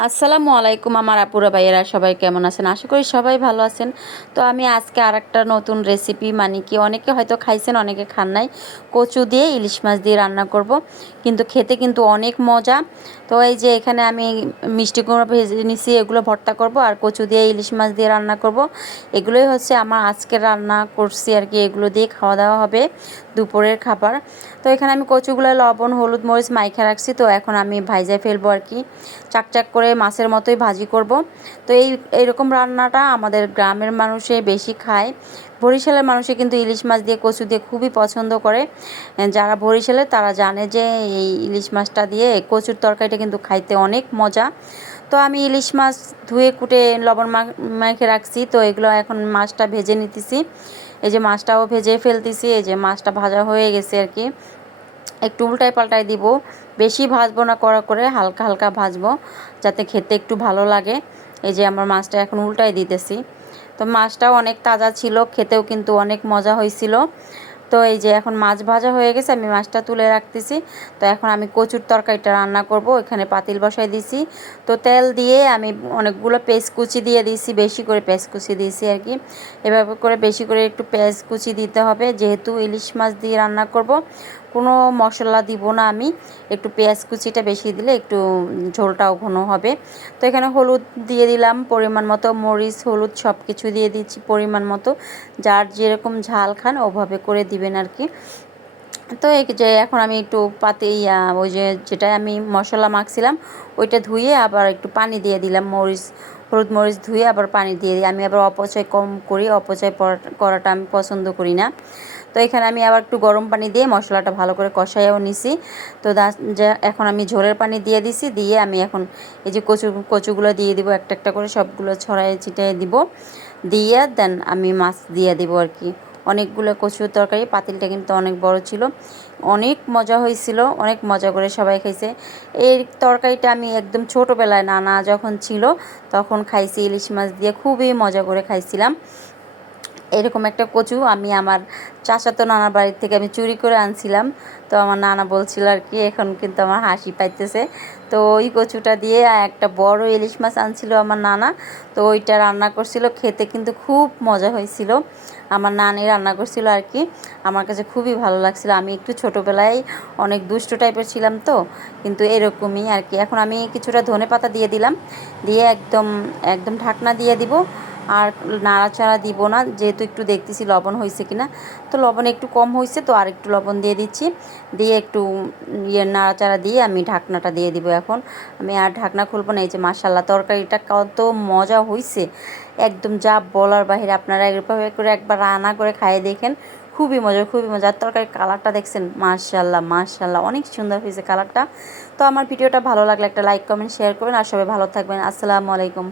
আসসালামু আলাইকুম আমার আপুরা ভাইয়েরা সবাই কেমন আছেন? আশা করি সবাই ভালো আছেন। তো আমি আজকে আরেকটা নতুন রেসিপি মানে কি অনেকে হয়তো খাইছেন অনেকে খান নাই, কচু দিয়ে ইলিশ মাছ দিয়ে রান্না করব, কিন্তু খেতে কিন্তু অনেক মজা। তো এই যে এখানে আমি মিষ্টি কুমড়া ভেজে নিছি, এগুলো ভর্তা করব আর কচু দিয়ে ইলিশ মাছ দিয়ে রান্না করব। এগুলোই হচ্ছে আমার আজকে রান্না করছি আর কি, এগুলো দিয়ে খাওয়া দাওয়া হবে দুপুরের খাবার। তো এখানে আমি কচুগুলো লবণ হলুদ মরিচ মাইখা রাখছি, তো এখন আমি ভাইজায় ফেলবো আর কি, চাকচাক করে মাছের মতোই ভাজি করব। তো এইরকম রান্নাটা আমাদের গ্রামের মানুষে বেশি খায়। বরিশালের মানুষে কিন্তু ইলিশ মাছ দিয়ে কচু দিয়ে খুবই পছন্দ করে। যারা বরিশালের তারা জানে যে এই ইলিশ মাছটা দিয়ে কচুর তরকারিটা কিন্তু খাইতে অনেক মজা। তো আমি ইলিশ মাছ ধুয়ে কুটে লবণ মাখে রাখছি, তো এগুলো এখন মাছটা ভেজে নিতেছি। এই যে মাছটাও ভেজে ফেলতেছি, এই যে মাছটা ভাজা হয়ে গেছে আর কি। একটু উল্টায় পাল্টায় দিব, বেশি ভাজবো না, কড়া করে হালকা হালকা ভাজবো যাতে খেতে একটু ভালো লাগে। এই যে আমার মাছটা এখন উল্টায় দিতেছি। তো মাছটাও অনেক তাজা ছিল, খেতেও কিন্তু অনেক মজা হয়েছিল। তো এই যে এখন মাছ ভাজা হয়ে গেছে, আমি মাছটা তুলে রাখতেছি। তো এখন আমি কচুর তরকারিটা রান্না করব, এখানে পাতিল বসাই দিছি। তো তেল দিয়ে আমি অনেকগুলো পেঁয়াজ কুচি দিয়ে দিয়েছি, বেশি করে পেঁয়াজ কুচি দিয়েছি আর কি। এভাবে করে বেশি করে একটু পেঁয়াজ কুচি দিতে হবে, যেহেতু ইলিশ মাছ দিয়ে রান্না করব, কোনো মশলা দিব না আমি। একটু পেঁয়াজ কুচিটা বেশি দিলে একটু ঝোলটাও ঘন হবে। তো এখানে হলুদ দিয়ে দিলাম পরিমাণ মতো, মরিচ হলুদ সব কিছু দিয়ে দিচ্ছি পরিমাণ মতো, যার যেরকম ঝাল খান ওভাবে করে দিবেন আর কি। তো এই যে এখন আমি একটু ওই যে যেটা আমি মশলা মাখছিলাম ওইটা ধুয়ে আবার একটু পানি দিয়ে দিলাম, হলুদ মরিচ ধুয়ে আবার পানি দিয়ে দিই। আমি আবার অপচয় কম করি, অপচয় করাটা আমি পছন্দ করি না। তো এখানে আমি আবার একটু গরম পানি দিয়ে মশলাটা ভালো করে কষাইও নিছি। তো এখন আমি ঝোলের পানি দিয়ে দিছি, দিয়ে আমি এখন এই যে কচুগুলো দিয়ে দিব, একটা একটা করে সবগুলো ছড়াই ছিটাই দিব, দিয়ে দেন আমি মাছ দিয়ে দিব আর কি। অনেকগুলো কচুর তরকারি, পাতিলটা কিন্তু অনেক বড় ছিল, অনেক মজা হয়েছিল, অনেক মজা করে সবাই খাইছে। এই তরকারিটা আমি একদম ছোটোবেলায় নানা যখন ছিল তখন খাইছি, ইলিশ মাছ দিয়ে খুবই মজা করে খাইছিলাম। এরকম একটা কচু আমি আমার চাচাতো নানার বাড়ির থেকে আমি চুরি করে আনছিলাম। তো আমার নানা বলছিল আর কি, এখন কিন্তু আমার হাসি পাইতেছে। তো ওই কচুটা দিয়ে একটা বড় ইলিশ মাছ আনছিল আমার নানা, তো ওইটা রান্না করছিল, খেতে কিন্তু খুব মজা হয়েছিল। আমার নানি রান্না করছিল আর কি, আমার কাছে খুবই ভালো লাগছিল। আমি একটু ছোটোবেলায় অনেক দুষ্টু টাইপের ছিলাম, তো কিন্তু এরকমই আর কি। এখন আমি কিছুটা ধনেপাতা দিয়ে দিলাম, দিয়ে একদম একদম ঢাকনা দিয়ে দিব, আর নাড়াচাড়া দিব না, যেহেতু একটু দেখতেছি লবণ হয়েছে কিনা। তো লবণ একটু কম হয়েছে, তো আর একটু লবণ দিয়ে দিচ্ছি, দিয়ে একটু নাড়াচাড়া দিয়ে আমি ঢাকনাটা দিয়ে দিব। এখন আমি আর ঢাকনা খুলবো না। এই যে মাশাল্লাহ তরকারিটা কত মজা হয়েছে, একদম যা বলার বাহিরে। আপনারা এভাবে করে একবার রান্না করে খাইয়ে দেখেন, খুবই মজা খুবই মজা। আর তরকারির কালারটা দেখছেন, মাশাল্লাহ মাশাল্লাহ অনেক সুন্দর হয়েছে কালারটা। তো আমার ভিডিওটা ভালো লাগলে একটা লাইক কমেন্ট শেয়ার করবেন, আর সবাই ভালো থাকবেন। আসসালামু আলাইকুম।